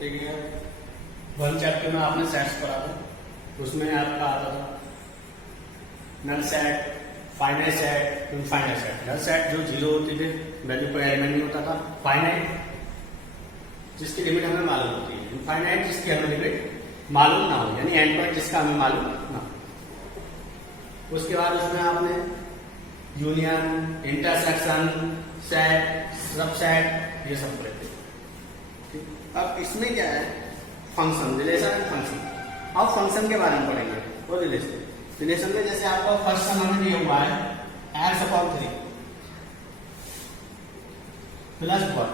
देखिए 1 चैप्टर में आपने सेट्स पढ़ा था, उसमें आपका आता था null set, finite set, infinite set. Null set जो जीरो होते थे, वैल्यू कोई एलिमेंट नहीं होता था। फाइनाइट जिसकी लिमिट हमें मालूम होती है, इनफाइनाइट जिसकी हमें लिमिट मालूम ना हो, यानी एंड पॉइंट जिसका हमें मालूम ना हो। उसके बाद उसमें आपने यूनियन, इंटरसेक्शन, सेट, सबसेट, ये सब पढ़े थे। अब इसमें क्या है, फंक्शन, रिलेशन एंड फंक्शन। अब फंक्शन के बारे में पढ़ेंगे और रिलेशन में जैसे आपका फर्स्ट सम हमें दिया हुआ है x/3 प्लस 1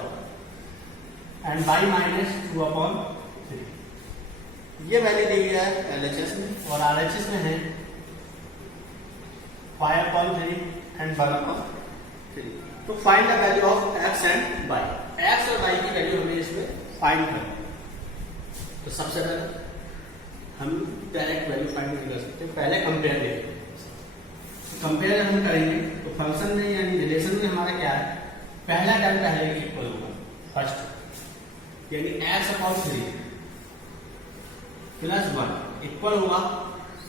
एंड y-2/3। ये वैल्यू दी हुई है LHS में, और RHS में है 5/3 एंड 1/3। तो find the value of x and y। x और y की वैल्यू हमें इसमें फाइंड करनी है। तो सबसे पहले हम डायरेक्ट वैल्यू फाइंड नहीं कर सकते, पहले कंपेयर देखेंगे। कंपेयर हम करेंगे तो फंक्शन में यानी रिलेशन में हमारा क्या है, पहला टर्म पहले के इक्वल होगा, फर्स्ट यानी x/3 प्लस 1 इक्वल होगा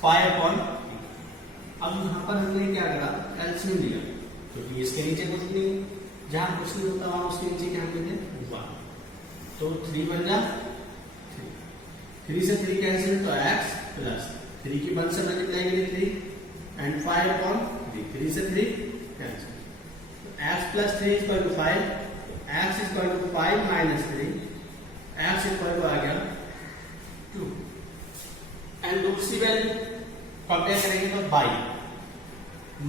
5/3। अब यहाँ पर हमने क्या करा, एलसीएम लिया, क्योंकि इसके नीचे कुछ नहीं, जहां कुछ नहीं होता वहां उसके नीचे क्या होते हैं 1। तो 3 बन जा 3 से 3 कैंसिल, तो x प्लस 3 की 1 से मल्टीप्लाई करें 3 एंड 5/3, 3 से 3 cancel, x plus 3 equal to 5, x equal to 5 minus 3, x equal to आ गया 2। एंड दूसरी वैल्यू कंपेयर करेंगे तो y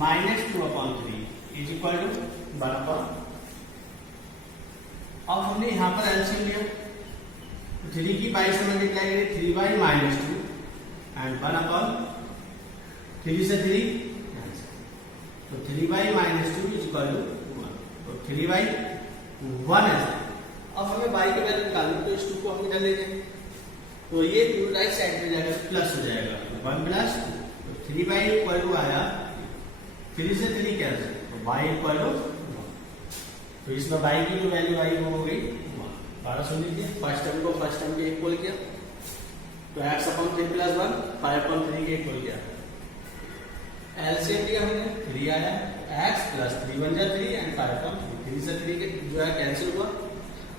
-2/3 इज इक्वल टू 1/। अब हमने यहां पर एलसीएम लिया, 3 की 5 से मल्टीप्लाई करें 3y माइनस 2 एंड 1/3 से 3 तो 3y minus 2 is equal to 1। तो 3y 1 है। अब हमें y की वैल्यू निकालनी, तो इस 2 को हम इधर ले जाएंगे, तो ये राइट साइड में जाएगा प्लस हो जाएगा 1 प्लस 2, तो 3y इक्वल टू आया 3 से 3 कैंसिल, तो y इक्वल टू 1। तो इसमें y की जो वैल्यू आई वो हो गई 1। 12 सुन लीजिए, फर्स्ट टर्म को फर्स्ट टर्म के इक्वल किया, तो x/3 प्लस 1 5/3 के इक्वल किया। एलसीएम लिया हमने, 3 आया, x प्लस 3 बन जा 3 एंड 5/3, 3 से 3 के जो है कैंसिल हुआ,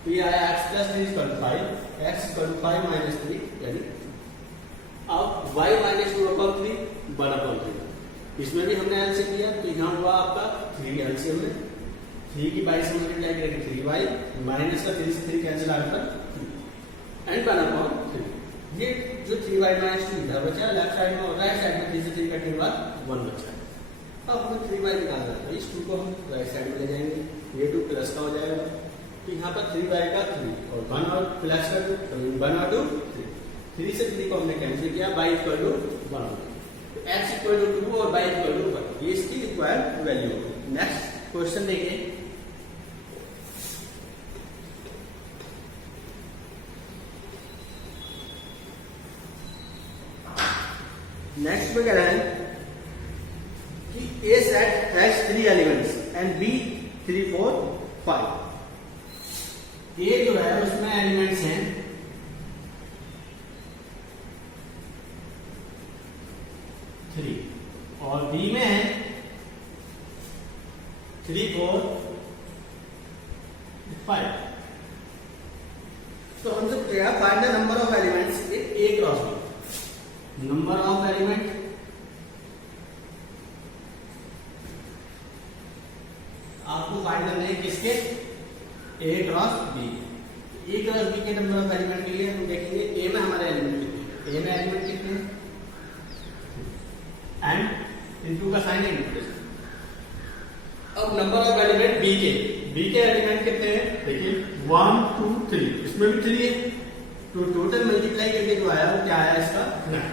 तो ये आया x plus 3 equal to 5, x equal to 5 minus 3 यानी। अब y -2/3 1/3, इसमें भी हमने एलसीएम लिया, तो यहाँ हुआ आपका 3 एलसीएम में 3 की 22 से मल्टीप्लाई करेंगे 3y माइनस का 3 से 3 कैंसिल आकर एंड 1/3। ये जो 3y माइनस 2 इधर बचा लेफ्ट साइड में, और राइट साइड में 3 से 3 कटने के बाद 1 बचा। अब हमें 3y निकालना है, इस 2 को हम राइट साइड में ले जाएंगे, ये 2 प्लस का हो जाएगा, तो यहाँ पर 3y का 3 और 1 और प्लस का 2, तो 1 और 2 3, 3 से 3 को हमने कैंसिल किया, y equal to 1, x equal to 2 और y इक्वल टू 1, ये इसकी रिक्वायर्ड वैल्यू होगी। नेक्स्ट क्वेश्चन देखिए, नेक्स्ट में कह रहा है कि A set has 3 elements and B 3 4 5। A जो है उसमें एलिमेंट्स हैं 3 और B में है 3 4 5। तो हमसे क्या find the number of elements in A cross B। Number of element आपको फाइंड करने हैं किसके, A cross B। A cross B के नंबर ऑफ एलिमेंट के लिए हम देखेंगे A में हमारे एलिमेंट कितने हैं, A में एलिमेंट कितने हैं एंड इन 2 का साइन है। अब नंबर ऑफ एलिमेंट B के एलिमेंट कितने हैं, देखिए 1 2 3, इसमें भी 3 है, तो टोटल मल्टीप्लाई करके जो आया वो क्या आया इसका 9।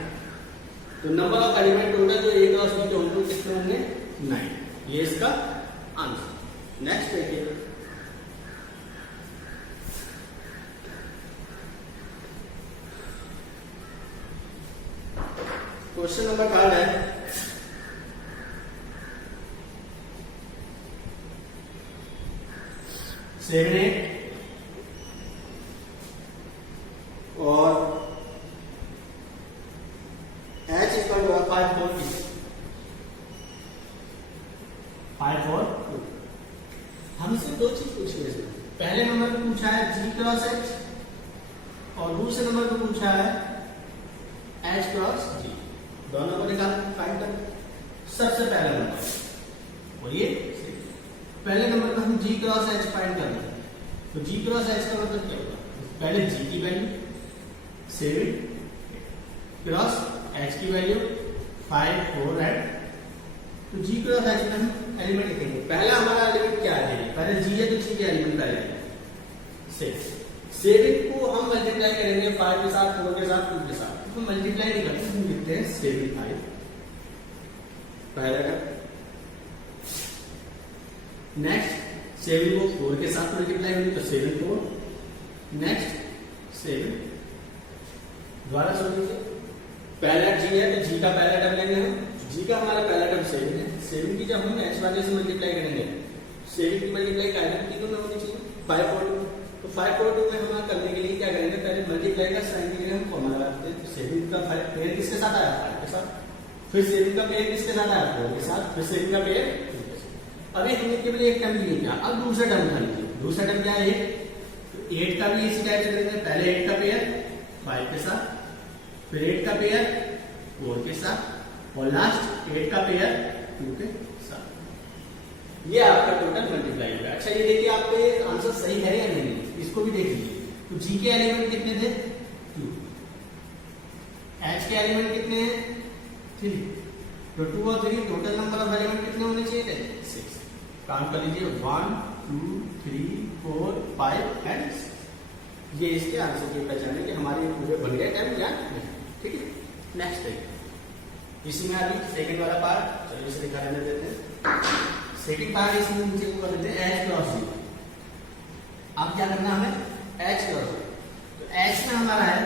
तो नंबर ऑफ एलिमेंट टोटल जो A क्रॉस B के होंगे कितने होंगे 9, ये इसका आंसर। नेक्स्ट देखिए, क्वेश्चन नंबर 3 है, 7 8 केस में पहले नंबर पे पूछा है g क्रॉस h और दूसरे नंबर पे पूछा है h क्रॉस g, दोनों को निकाल फाइंड कर। सबसे पहला नंबर और ये पहले नंबर पे हम g क्रॉस h फाइंड कर रहे हैं, तो g क्रॉस h का मतलब क्या होगा, पहले g की वैल्यू 7 क्रॉस h की वैल्यू 5 4 है, तो g क्रॉस h में हम एलिमेंट लिखेंगे। पहला हमारा एलिमेंट क्या है, पहले g है तो g के एलिमेंट पहले आएगा 6। 7 को हम मल्टीप्लाई करेंगे 5 के साथ, 4 के साथ, 2 के साथ, तो मल्टीप्लाई नहीं करते, हम लिखते हैं 7 5 पहला का। नेक्स्ट 7 को 4 के साथ मल्टीप्लाई होगी तो 7 4, नेक्स्ट 7 द्वारा सोच लीजिए, पहला g है तो g का पहला टर्म लेंगे हम, g का हमारा पहला टर्म 7 है, 7 की जब हम h वाले से मल्टीप्लाई करेंगे 7 की मल्टीप्लाई क्या में होनी चाहिए 5 4 2, तो 5 4 2 में हमारा करने के लिए क्या करेंगे, पहले मल्टीप्लाई का साइन के लिए हम कॉमन लगाते हैं, तो 7 का पेयर किसके साथ आया 5 के साथ, फिर 7 का पेयर किसके साथ आया 4 के साथ, फिर 7 का पेयर 2 के साथ। अभी हमने केवल एक टर्म लिए क्या, अब दूसरा टर्म उठा लीजिए, दूसरा टर्म क्या है 8 का भी इसी टाइप से करेंगे, पहले 8 का पेयर 5 के साथ, फिर 8 का पेयर 4 के साथ और लास्ट 8 का पेयर 2 के साथ। ये आपका टोटल मल्टीप्लाई होगा। अच्छा ये देखिए आपके आंसर सही है या नहीं, इसको भी देख लीजिए। तो g के एलिमेंट कितने थे 2, h के एलिमेंट कितने हैं 3, तो 2 और 3 टोटल नंबर ऑफ एलिमेंट कितने होने चाहिए थे 6। काम कर लीजिए 1 2 3 4 5 एंड 6। ये इसके आंसर की पहचान है कि हमारे पूरे बन गए टाइम या नहीं। ठीक है, नेक्स्ट देखिए इसी में अभी सेकंड वाला पार्ट, चलिए इसे दिखा लेने देते हैं। सेकंड पार्ट इसमें नीचे को कर देते हैं h क्रॉस g। अब क्या करना हमें h क्रॉस g, तो h में हमारा है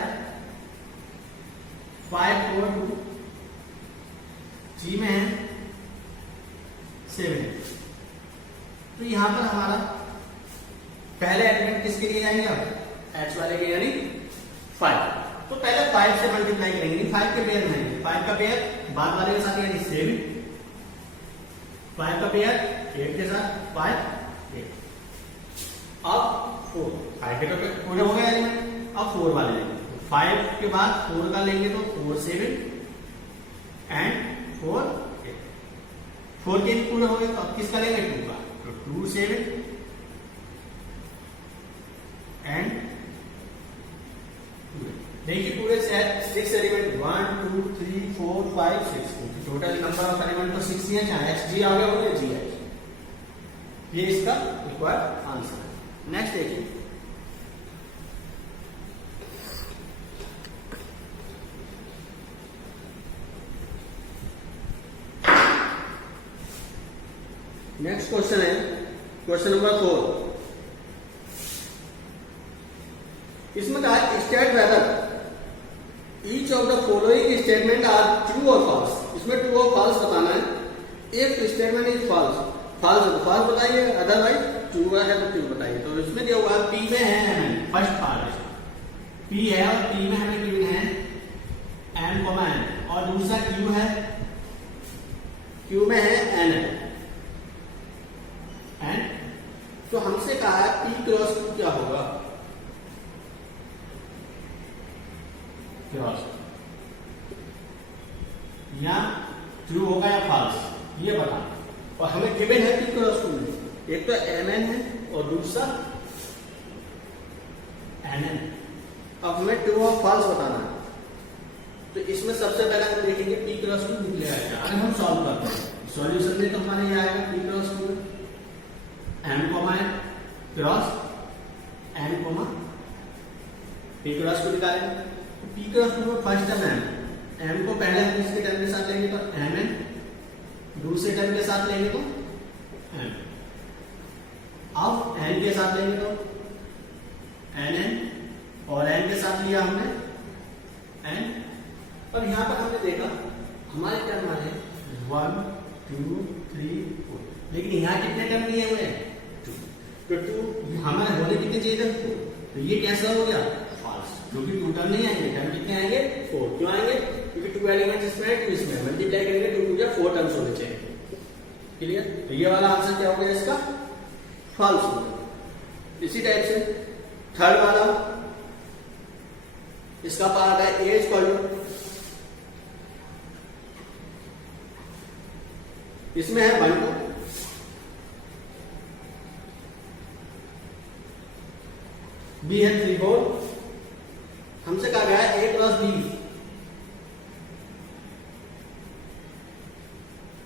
5 4 2, g में है 7। तो यहां पर हमारा पहले एलिमेंट किसके लिए जाएंगे, अब h वाले के यानी 5। तो पहले 5 से मल्टीप्लाई करेंगे, 5 के पेयर में 5 का पेयर बाद वाले के साथ यानी 7, 5 का पेयर 8 के साथ 5 8, अब 4 5 के तो पूरे हो गए एलिमेंट, अब 4 वाले लेंगे, 5 के बाद 4 का लेंगे तो 4 7 एंड 4 8, 4 के पूरे हो गए, तो अब किसका लेंगे 2 का, तो 2 7 एंड देखिए पूरे 6 element 1 2 3 4 5 6, total number of element तो 6 ही है, चाहे hg आ गया हो या gh। ये इसका रिक्वायर्ड आंसर है। नेक्स्ट देखिए नेक्स्ट क्वेश्चन है क्वेश्चन नंबर 4। इसमें कहा है state whether each of the following statement are true और फॉल्स। इसमें ट्रू और फॉल्स बताना है। If statement is false, false है तो फॉल्स बताइए, अदरवाइज ट्रू है तो ट्रू बताइए। तो इसमें क्या हुआ, पी में है फर्स्ट पार्ट पी है और पी में हमें गिवन है एम कॉमा एन, और दूसरा क्यू है, क्यू में है एन एन। तो हमसे कहा है पी क्रॉस क्यू क्या होगा, क्रॉस या ट्रू होगा या फॉल्स ये बताना। और हमें गिवन है पी क्रॉस क्यू में एक तो एम एन है और दूसरा एन एन। अब हमें ट्रू और फॉल्स बताना है। तो इसमें सबसे पहले हम देखेंगे पी क्रॉस क्यू निकलेगा क्या। अगर हम सॉल्व करते हैं सॉल्यूशन में तो हमारे ये आएगा P cross Q M comma N cross N comma P cross Q निकालेंगे। पी क्रॉस क्यू में फर्स्ट टर्म एम, एम को पहले हम इसके टर्म के साथ लेंगे तो एम एन, दूसरे टर्म के साथ लेंगे तो एम, अब एन के साथ लेंगे तो एन एन, और एन के साथ लिया हमने एन। और यहां पर हमने देखा हमारे टर्म आए 1 2 3 4, लेकिन यहां कितने टर्म लिए हुए हैं 2, तो 2 हमारे होने कितने चाहिए थे 4, तो ये कैसा हो गया फॉल्स, क्योंकि 2 टर्म नहीं आएंगे, टर्म कितने आएंगे 4। क्यों आएंगे, क्योंकि 2 एलिमेंट्स इसमें है, 2 इसमें, मल्टीप्लाई करेंगे 2 2 या 4 टर्म्स होने चाहिए। क्लियर, तो ये वाला आंसर क्या हो गया इसका फॉल्स हो गया। इसी टाइप से थर्ड वाला, इसका पार्ट है ए इक्वल टू, इसमें है 1 2, बी है 3 4, हमसे कहा गया है A cross B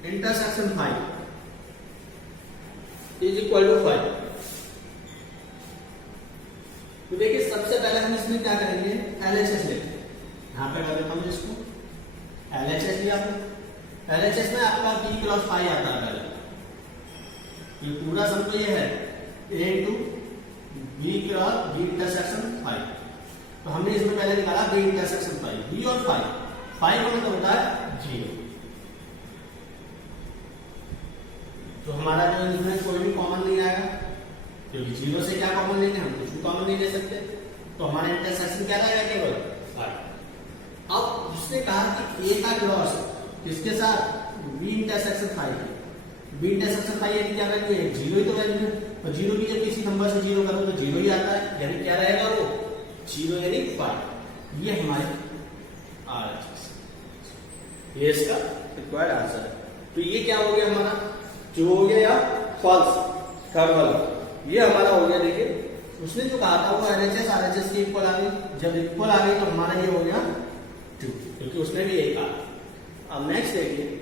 intersection 5 is equal to 5। तो देखिए सबसे पहले हम इसमें क्या करेंगे, एलएचएस लेंगे। यहां पे कर देता हूं इसको, एलएचएस लिया आपने। एलएचएस में आपका बी क्रॉस 5 आता है पहले, ये पूरा सम तो ये है A into B cross B intersection 5। तो हमने इसमें पहले निकाला बी इंटरसेक्शन 5, बी और 5 का मतलब होता है 0। तो हमारा जो इसमें कोई भी कॉमन नहीं आएगा, क्योंकि 0 से क्या कॉमन लेंगे, हम कुछ भी कॉमन नहीं ले सकते। तो हमारा इंटरसेक्शन क्या रहेगा, केवल 5। अब उसने कहा कि ए का क्रॉस किसके साथ, बी इंटरसेक्शन 5। बी इंटरसेक्शन 5 यानी क्या वैल्यू है, 0 ही तो वैल्यू है। तो 0 की जब किसी नंबर से 0 करो तो 0 ही आता है, यानी क्या रहेगा वो 0 यानी 5। ये हमारे आरएचएस, ये इसका रिक्वायर्ड आंसर है। तो ये क्या हो गया हमारा, जो हो गया या फॉल्स थर्ड वाला, ये हमारा हो गया। देखिए उसने जो कहा था वो एलएचएस आरएचएस की इक्वल आ गई, जब इक्वल आ गई तो हमारा ये हो गया 2, क्योंकि उसने भी यही कहा। अब नेक्स्ट देखिए,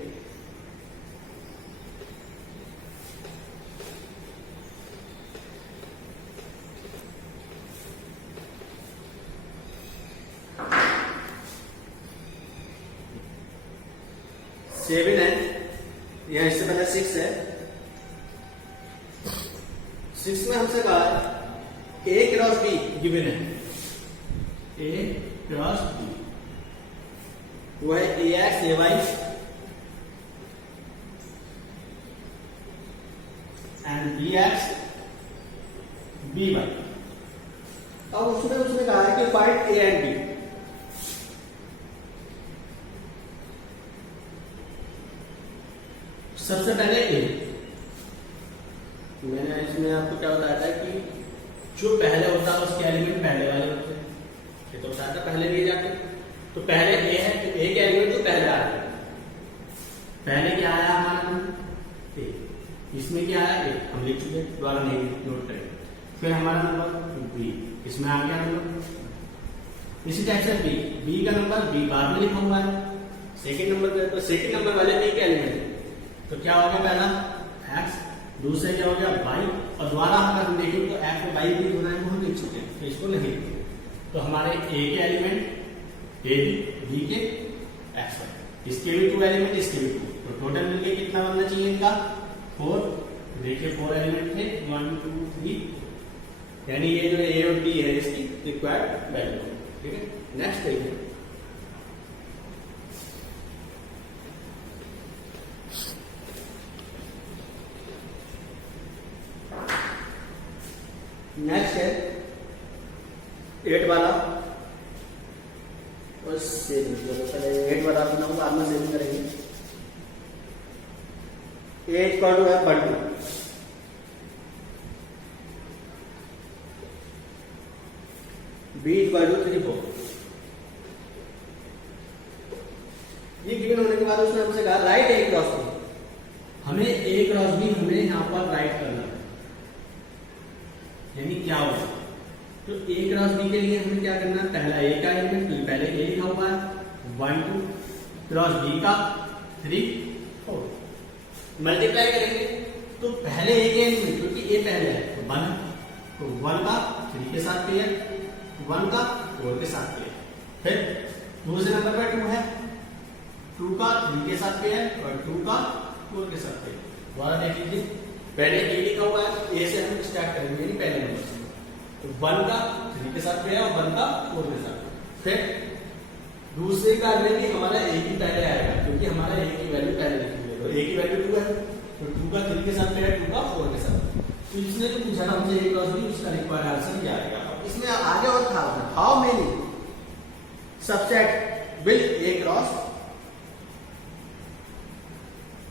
सेवन है, यहां इससे पहले 6 है। 6 में हमसे कहा है ए क्रॉस बी गिवन है, ए क्रॉस बी वो है A X A Y and B X B Y. अब उसने कहा है कि फाइंड ए एंड बी। सबसे पहले ए, मैंने इसमें आपको क्या बताया था कि जो पहले होता है उसके एलिमेंट पहले वाले होते हैं, ये तो बताया था पहले लिए जाते। तो पहले ए है, तो ए के एलिमेंट तो पहले आ रहे हैं। पहले क्या आया हमारा ए, इसमें क्या आया ए, हम लिख चुके, दोबारा नहीं नोट करेंगे। फिर हमारा नंबर बी, इसमें आ गया नंबर। इसी टाइप से बी का नंबर बी बाद में लिखा हुआ है सेकेंड नंबर पे, तो सेकेंड नंबर वाले बी के एलिमेंट तो क्या हो गया, पहला एक्स, दूसरे क्या हो गया वाई, और दोबारा हम देखेंगे तो एक्स में वाई भी होना है, वो हम लिख चुके हैं, तो इसको नहीं लिखेंगे। तो हमारे ए के एलिमेंट ए बी के एक्स वाई, इसके भी 2 एलिमेंट, इसके भी 2, तो टोटल मिलके कितना बनना चाहिए इनका 4। देखिए 4 एलिमेंट थे 1 2 3, यानी ये जो ए और बी है इसकी रिक्वायर्ड वैल्यू। ठीक है, नेक्स्ट देखिए, नेक्स्ट है 8 वाला, और पहले 8 वाला बनाऊंगा, बाद में सेविंग करेंगे। 8 इक्वल टू है 1 2, बी इक्वल टू 3 4। ये गिवन होने के बाद उसने हमसे कहा राइट ए क्रॉस बी, हमें ए क्रॉस बी हमें यहां पर राइट करना है, यानी क्या होगा, तो ए क्रॉस बी के लिए हमें क्या करना है, पहला ए का एलिमेंट पहले ए लिखा हुआ है 1 2 क्रॉस बी का 3 4, मल्टीप्लाई करेंगे तो पहले ए के एलिमेंट, क्योंकि ए पहले है तो 1, तो 1 का 3 के साथ पेयर, 1 का 4 के साथ पेयर। फिर दूसरे नंबर पर 2 है, 2 का 3 के साथ पेयर और 2 का 4 के साथ पेयर। दोबारा देख लीजिए, पहले ए लिखा हुआ है, ए से हम स्टार्ट करेंगे, यानी पहले नंबर से, तो 1 का 3 के साथ पेयर और 1 का 4 के साथ। फिर दूसरे का भी हमारा ए की पहले आएगा, क्योंकि हमारा ए की वैल्यू पहले लिखी है, तो ए की वैल्यू 2 है, तो 2 का 3 के साथ पेयर, 2 का 4 के साथ। तो इसने जो पूछा था हमसे ए क्रॉस बी, उसका रिक्वायर्ड आंसर क्या आएगा। अब इसमें आगे और था, how many subset will A cross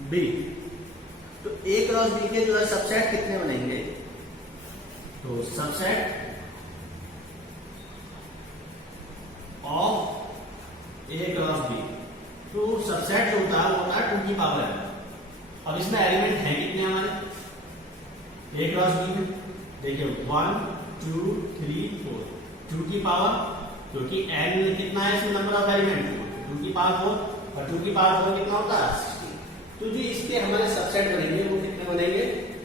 B, तो ए क्रॉस बी के जो है सबसेट कितने बनेंगे, तो subset of A cross B, तो सबसेट जो होता है वो होता है 2 की पावर है। अब इसमें एलिमेंट है कितने हमारे ए क्रॉस बी में, देखिए 1 2 3 4, 2 की पावर, क्योंकि n कितना है इसमें नंबर ऑफ एलिमेंट 2 की पावर 4, और 2 की पावर 4 कितना होता है 16। तो जो इसके हमारे सबसेट बनेंगे वो कितने बनेंगे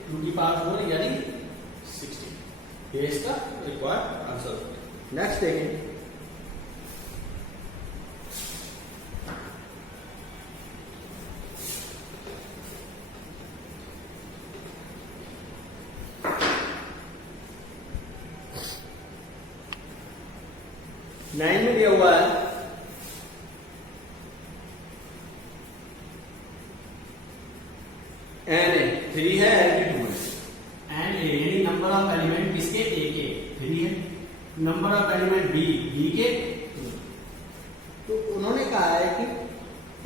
2 की पावर 4 यानी 16। ये इसका रिक्वायर्ड आंसर। नेक्स्ट देखें, नाइन में दिया हुआ है एन ए 3 है, एन बी 2 है। एन ए यानी नंबर ऑफ एलिमेंट किसके ए के 3 है, नंबर ऑफ एलिमेंट बी के 2। तो उन्होंने कहा है कि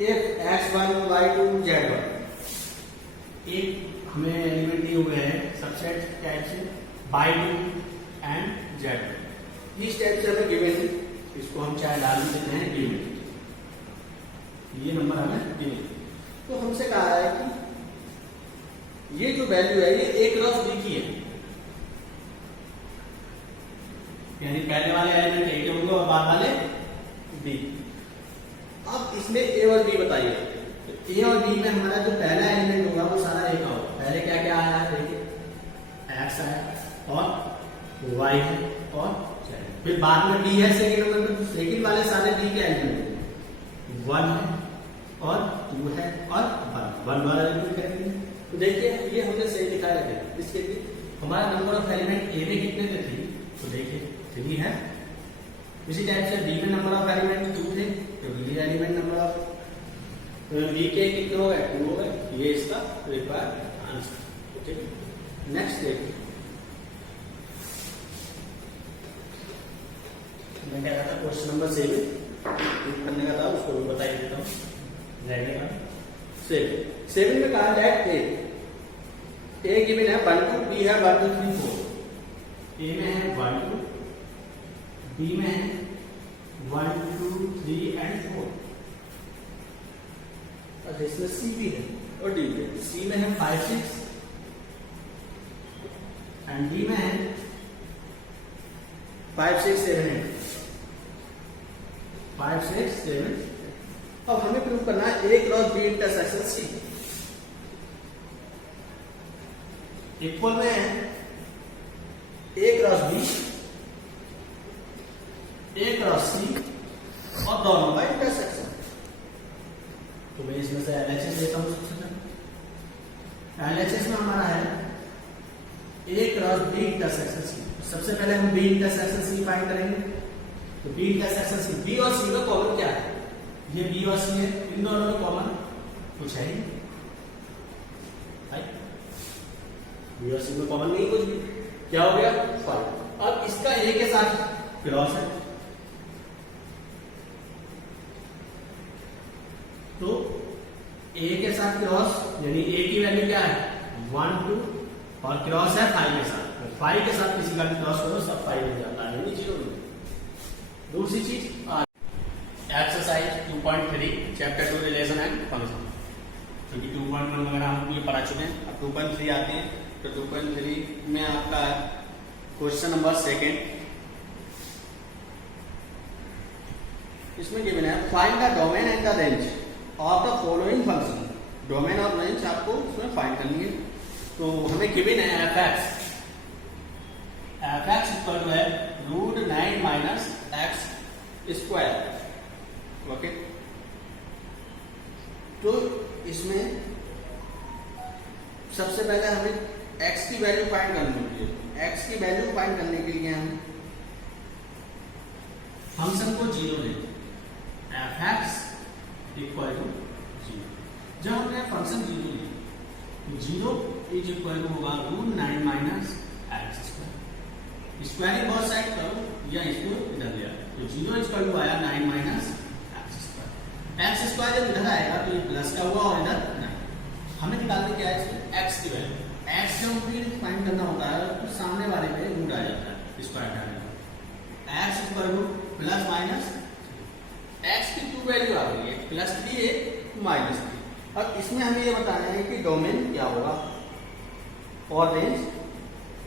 इफ x1 y2 z1, एक हमें एलिमेंट दिए हुए हैं सबसेट टाइप से y2 एंड z1, इस टाइप से हमें गिवन है, इसको हम चाहे डाल देते हैं गिवन, ये नंबर हमें गिवन। तो हमसे कहा है कि ये जो वैल्यू है ये ए क्रॉस बी की है, यानी पहले वाले एलिमेंट ए के होंगे और बाद वाले बी। अब इसमें ए और बी बताइए, तो ए और बी में हमारा जो पहला एलिमेंट होगा वो सारा ए का होगा। पहले क्या क्या आया है देखिए, एक्स आया और वाई है और फिर बाद में बी है सेकंड नंबर पे, सेकंड वाले सारे बी के एलिमेंट 1 है और 2 है और 1 वाला एलिमेंट करेंगे। तो देखिए ये हमने सही दिखाया है, इसके लिए हमारा नंबर ऑफ एलिमेंट ए में कितने थे 3, तो देखिए 3 है। इसी टाइप से बी में नंबर ऑफ एलिमेंट 2 थे, तो B element number of B के कितने हो गए 2 हो गए। ये इसका रिक्वायर्ड आंसर। ओके, नेक्स्ट देखिए, मैं क्या कहता क्वेश्चन नंबर 7 करने का था, उसको भी बता ही देता हूँ। रहने का 7 में कहा जाए ए गिवन है 1 2, बी है 1 2 3 4। ए में है 1 2, बी में है 1 2 3 एंड 4, और इसमें सी भी है और डी भी है। सी में है 5 6 एंड डी में है 5 6 7 8, 5 6 7। अब हमें प्रूव करना है A cross B intersection C equal में है A cross B, A cross C और दोनों का इंटरसेक्शन। तो मैं इसमें से एलएचएस लेता हूं। सबसे पहले एलएचएस में हमारा है ए क्रॉस बी इंटरसेक्शन सी। सबसे पहले हम बी इंटरसेक्शन सी फाइंड करेंगे। तो बी इंटरसेक्शन सी, बी और सी में कॉमन क्या है, ये बी और सी है, इन दोनों में कॉमन कुछ है ही, बी और सी में कॉमन नहीं कुछ भी, क्या हो गया 5। अब इसका ए के साथ क्रॉस है, तो ए के साथ क्रॉस यानी ए की वैल्यू क्या है 1 2 और क्रॉस है 5 के साथ। 5 के साथ किसी का भी क्रॉस करो सब 5 हो जाता है, यानी 0 नहीं। दूसरी चीज exercise 2.3 chapter 2 relation and function, क्योंकि 2.1 वगैरह हम ये पढ़ा चुके हैं। अब 2.3 आते हैं, तो 2.3 में आपका क्वेश्चन नंबर 2। इसमें गिवन है find the domain and the range of the following function. Domain और रेंज आपको उसमें फाइंड करनी है। तो हमें गिवन है एफ एक्स इक्वल टू है √9 माइनस एक्स स्क्वायर। ओके, तो इसमें सबसे पहले हमें x की वैल्यू फाइंड करनी होगी। x की वैल्यू फाइंड करने के लिए हम फंक्शन को 0 लेंगे, एफ एक्स इक्वल टू 0। जब हमने फंक्शन 0 लिया तो 0 इज इक्वल टू होगा √9 माइनस एक्स स्क्वायर। स्क्वायर बहुत साइड करो या इसको इधर ले आओ, तो 0 इज इक्वल टू आया 9 माइनस एक्स स्क्वायर। जब इधर आएगा तो ये प्लस का हुआ और इधर नहीं। हमें निकालने क्या है इसमें x की वैल्यू। एक्स जब भी फाइंड करना होता है तो सामने वाले पे रूट आ जाता है स्क्वायर डालने का। X equal two plus minus, x की टू वैल्यू आ गई है, +3 है -3। अब इसमें हमें ये बताना है कि डोमेन क्या होगा और रेंज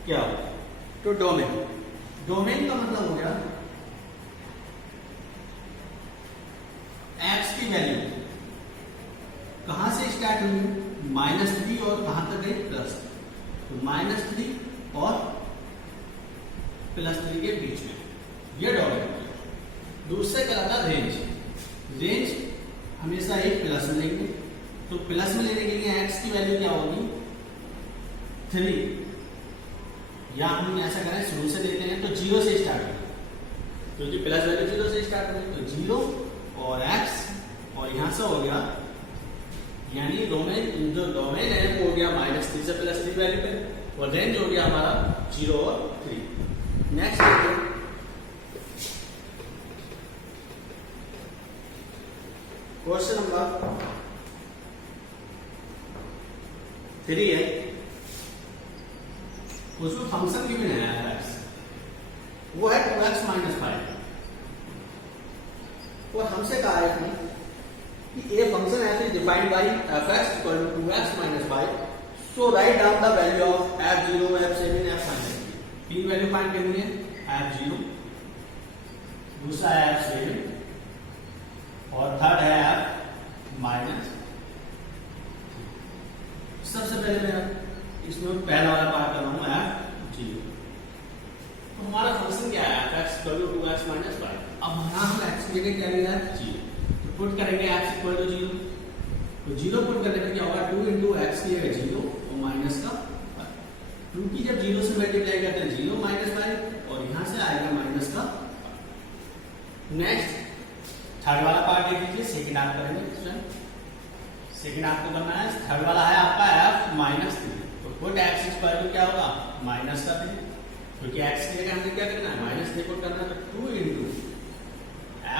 क्या होगा। तो डोमेन का मतलब हो गया एक्स की वैल्यू कहां से स्टार्ट हुई, -3 और कहां तक गई प्लस, तो -3 और +3 के बीच में ये डोमेन। दूसरे का था रेंज हमेशा एक प्लस में लेंगे, तो प्लस में लेने के लिए एक्स की वैल्यू क्या होगी 3, या हम ऐसा करें शुरू से लेते हैं तो 0 से स्टार्ट होगा, क्योंकि प्लस वैल्यू 0 से स्टार्ट होगी, तो 0 और एक्स और यहां से हो गया, यानी जो डोमेन है वो हो गया -3 से +3 वैल्यू पे, और रेंज हो गया हमारा 0 और 3। नेक्स्ट देखिए क्वेश्चन नंबर 3 है, उसमें फंक्शन गिवन है f(x), वो है 2x - 5, और हमसे कहा है कि a फंक्शन है defined by f(x) = 2x - 5, so write down the value of f0, f7, f(-3)। तीन वैल्यू फाइंड करनी है, f0, दूसरा है f7 और थर्ड है f-। सबसे पहले मैं इसमें पहला वाला पार्ट कर रहा हूं f0। तो हमारा फंक्शन क्या है f(x) = 2x - 5। अब यहां हम x की जगह क्या लिया है 0, तो पुट करेंगे x = 0, तो 0 पुट करने पे क्या होगा 2 × x की जगह 0 और माइनस का 5, क्योंकि जब 0 से मल्टीप्लाई करते हैं 0 - 5 और यहां से आएगा माइनस का 5। नेक्स्ट थर्ड वाला पार्ट देख लीजिए, सेकंड हाफ करेंगे, सेकंड हाफ को करना है, थर्ड वाला है आपका f-3, तो पुट x = क्या होगा -3, क्योंकि x की जगह हमें क्या करना है -3 पुट करना है, तो 2 ×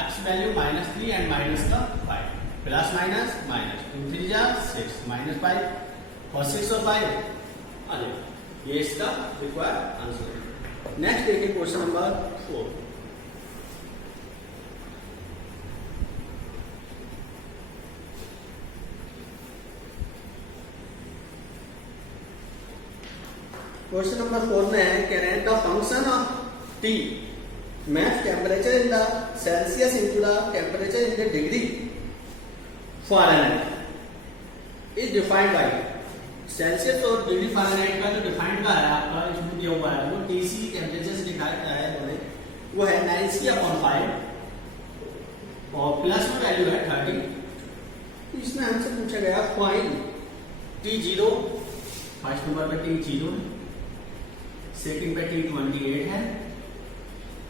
x वैल्यू -3 एंड माइनस का 5, प्लस माइनस माइनस 2 3 जा 6 -5 और 6 और 5 अरे ये इसका रिक्वायर्ड आंसर है। नेक्स्ट देखिए क्वेश्चन नंबर 4। क्वेश्चन नंबर 4 में है कह रहे हैं the function of t match temperature in the Celsius into the temperature in the degree Fahrenheit is defined by Celsius और डिग्री फ़ारेनहाइट का जो डिफाइंड का है आपका इसमें दिया हुआ है, वो टीसी टेम्परेचर से डिफाइंड है वो है 9c/5 और प्लस में वैल्यू है 30। तो इसमें हमसे पूछा गया फाइंड t0, फर्स्ट नंबर पे t0 है, सेकंड पे t28 है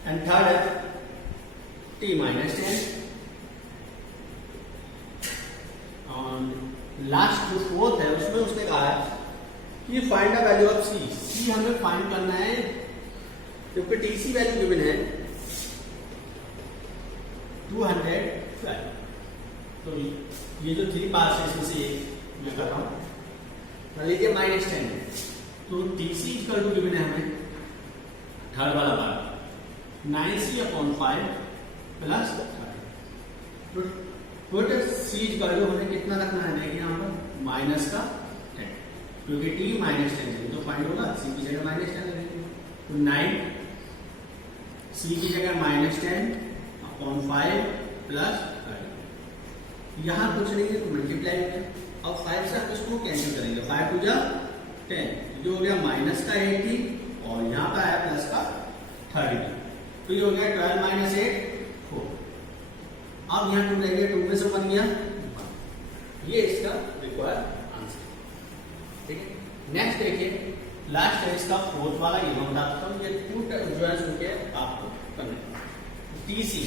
एंड थर्ड है t-10 और लास्ट जो फोर्थ है उसमें उसने कहा है कि find the value of c हमें फाइंड करना है, क्योंकि टीसी वैल्यू गिवन है 212। तो ये जो 3 पार्ट्स है इसमें से एक मैं कर रहा हूं, मान लीजिए -10 है, तो टीसी इक्वल टू गिवन है हमें थर्ड वाला पार्ट 9c/5 प्लस 30। तो पुट c इक्वल टू हमें कितना रखना है, देखिए यहाँ पर माइनस का 10, क्योंकि t -10 है तो फाइंड होगा c की जगह -10 लगेगी, तो 9 c की जगह -10/5 प्लस 30। यहाँ कुछ नहीं है तो मल्टीप्लाई हो गया, अब 5 से आप इसको कैंसिल करेंगे, 5 × 10 जो हो गया माइनस का 80 और यहाँ पर आया प्लस का 30, तो ये हो गया 12 - 8 4। अब यहाँ 2 रहेंगे, 2 में से 1 गया, ये इसका रिक्वायर्ड आंसर। ठीक है, नेक्स्ट देखिए लास्ट है इसका फोर्थ वाला, ये मैं बताता हूँ, ये 2 जो है सुन के आपको करना है। टीसी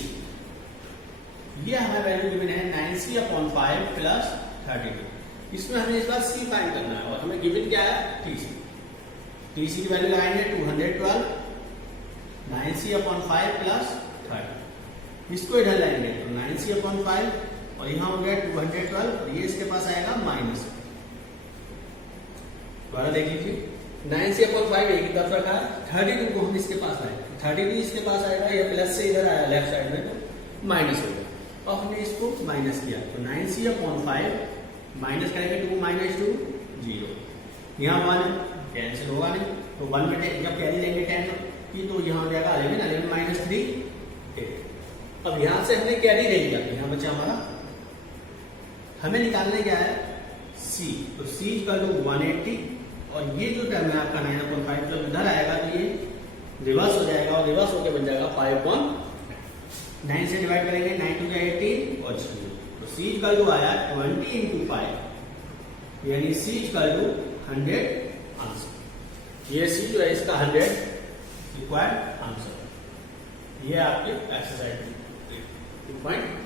ये हमें वैल्यू गिवन है 9c/5 प्लस 32। इसमें हमें इस बार c फाइंड करना है और हमें गिवन क्या है टीसी। टीसी की वैल्यू लगाएंगे 212, 9c/5 प्लस 30। इसको इधर लाएंगे तो 9c/5 और यहाँ हो गया 212 और ये इसके पास आएगा माइनस। दोबारा देख लीजिए 9c/5 एक ही तरफ रखा है, 32 को हम इसके पास लाए, 32 इसके पास आएगा, या प्लस से इधर आया लेफ्ट साइड में तो माइनस हो गया, और हमने इसको माइनस किया तो 9c/5 माइनस करेंगे 2 - 2 0, यहाँ 1 कैंसिल होगा नहीं, तो 1 में जब कैरी लेंगे 10 की तो यहाँ हो जाएगा 11 -3 8। अब यहाँ से हमने कैरी ले लिया, यहाँ बचा हमारा, हमें निकालने क्या है c, तो c का जो 180, और ये जो टर्म है आपका 9/5 जब इधर आएगा तो ये रिवर्स हो जाएगा, और रिवर्स होकर बन जाएगा 5/9 से डिवाइड करेंगे 9 × 18 और 0, तो c का जो आया 20 × 5 यानी c का जो 100 आंसर, ये c जो है इसका 100 रिक्वायर्ड आंसर। ये आपके एक्सरसाइज 2.2